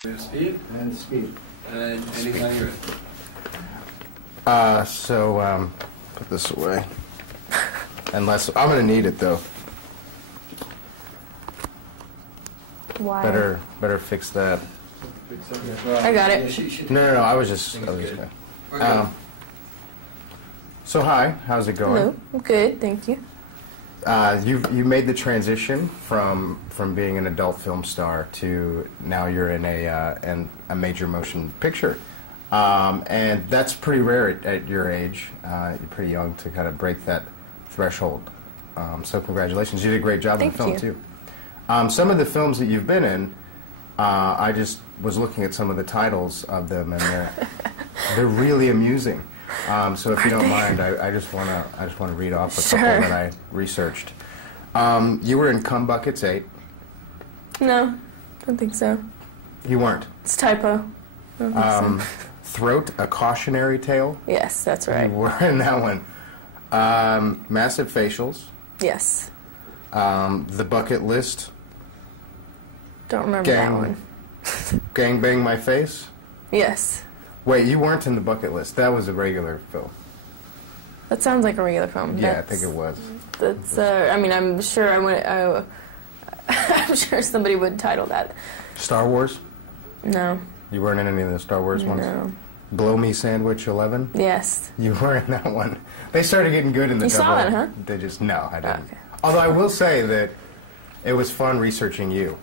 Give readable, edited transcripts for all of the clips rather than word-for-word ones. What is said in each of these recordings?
Speed? And speed. And anytime you're ready. Put this away. Unless, I'm gonna need it though. Why? Better fix that. I got it. No, I was just gonna. So hi, how's it going? Hello, good, thank you. You made the transition from being an adult film star to now you're in a major motion picture, and that's pretty rare at your age. You're pretty young to kind of break that threshold. So congratulations, you did a great job in the film too. Some of the films that you've been in, I just was looking at some of the titles of them, and they're really amusing. So if you don't mind, I just want to read off a couple that I researched. You were in Cum Buckets 8. No, I don't think so. You weren't. It's a typo. I don't think so. Throat, a cautionary tale. Yes, that's right. You were in that one. Massive Facials. Yes. The Bucket List. Don't remember that one. Gang Bang My Face. Yes. Wait, you weren't in The Bucket List. That was a regular film. That sounds like a regular film. Yeah, I think it was. That's. I mean, I'm sure I would. I'm sure somebody would title that. Star Wars. No. You weren't in any of the Star Wars ones. No. Blow Me Sandwich 11. Yes. You were in that one. They started getting good in the. You saw it, huh? They just no, I didn't. Okay. Although I will say that it was fun researching you.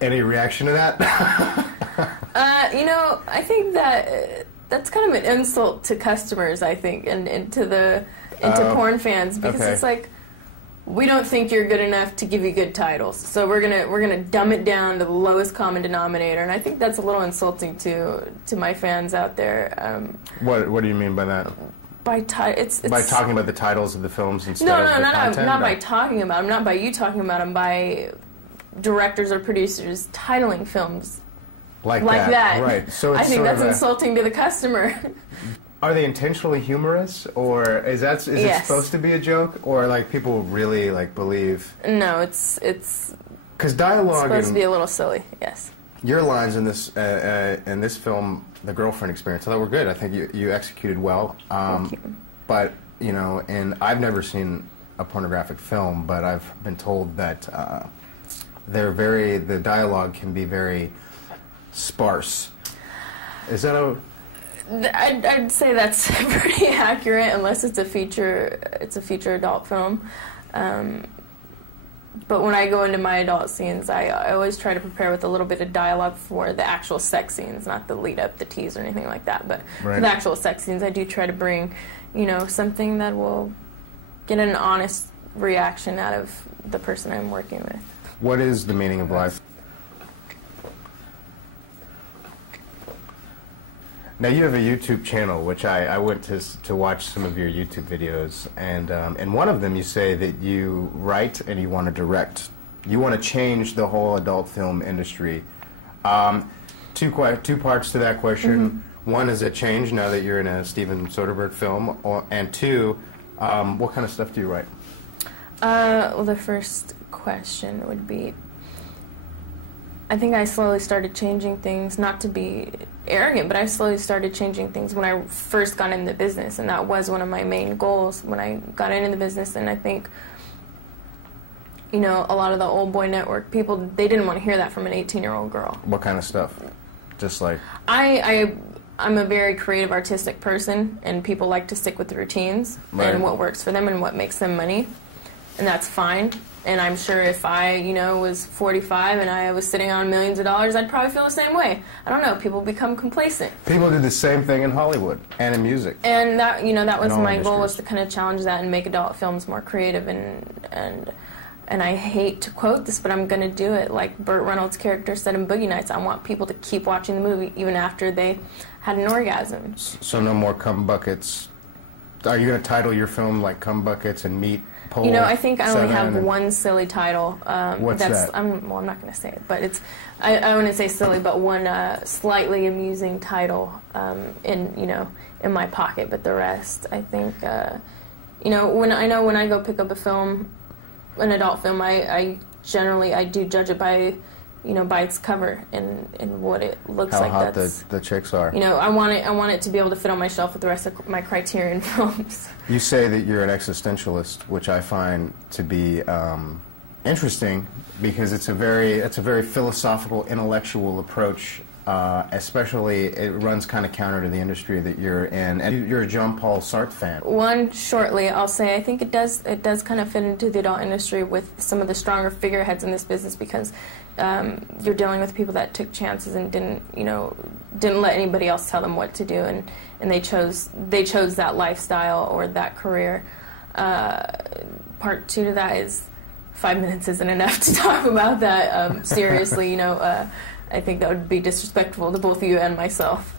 Any reaction to that? You know, I think that that's kind of an insult to customers, I think, and to porn fans, because it's like, we don't think you're good enough to give you good titles, so we're gonna dumb it down to the lowest common denominator, and I think that's a little insulting to my fans out there. What do you mean by that? By talking about the titles of the films instead of the content? Not by talking about them, not by you talking about them, by directors or producers titling films like that. Right. So it's I think that's insulting to the customer. Are they intentionally humorous, or is it supposed to be a joke, or like people really like believe? No, it's because dialogue. It's supposed to be a little silly. Yes. Your lines in this film, The Girlfriend Experience, I thought were good. I think you executed well. Thank you. But you know, and I've never seen a pornographic film, but I've been told that the dialogue can be very sparse. Is that a? I'd say that's pretty accurate, unless it's a feature adult film. But when I go into my adult scenes, I always try to prepare with a little bit of dialogue for the actual sex scenes, not the lead up, the tease, or anything like that. But for the actual sex scenes, I do try to bring, something that will get an honest reaction out of the person I'm working with. What is the meaning of life? Now you have a YouTube channel, which I went to watch some of your YouTube videos, and in one of them you say that you write and you want to direct. You want to change the whole adult film industry. Two parts to that question. Mm-hmm. One, is it change now that you're in a Steven Soderbergh film? And two, what kind of stuff do you write? Well, the first question would be, I think I slowly started changing things, not to be arrogant, but I slowly started changing things when I first got into the business, and that was one of my main goals when I got into the business. And I think, a lot of the old boy network people, they didn't want to hear that from an 18-year-old girl. What kind of stuff? Just like... I'm a very creative, artistic person, and people like to stick with the routines and what works for them and what makes them money, and that's fine. And I'm sure if I, was 45 and I was sitting on millions of dollars, I'd probably feel the same way. I don't know. People become complacent. People do the same thing in Hollywood and in music. And that, that was my goal, was to kind of challenge that and make adult films more creative. And I hate to quote this, but I'm going to do it. Like Burt Reynolds' character said in Boogie Nights, I want people to keep watching the movie even after they had an orgasm. So no more cum buckets. Are you going to title your film like Cum Buckets and Meat? I think I only have one silly title. What's that? I'm not going to say it, but it's. I wouldn't say silly, but one slightly amusing title in my pocket. But the rest, I think, when I go pick up a film, an adult film, I generally do judge it by by its cover and what it looks How like. hot That's, the chicks are. I want it to be able to fit on my shelf with the rest of my Criterion films. You say that you're an existentialist, which I find to be interesting because it's a very philosophical, intellectual approach. Especially, it runs kind of counter to the industry that you're in, and you're a Jean-Paul Sartre fan. Shortly, I'll say I think it does kind of fit into the adult industry with some of the stronger figureheads in this business because you're dealing with people that took chances and didn't let anybody else tell them what to do, and they chose that lifestyle or that career. Part two to that is 5 minutes isn't enough to talk about that seriously. I think that would be disrespectful to both you and myself.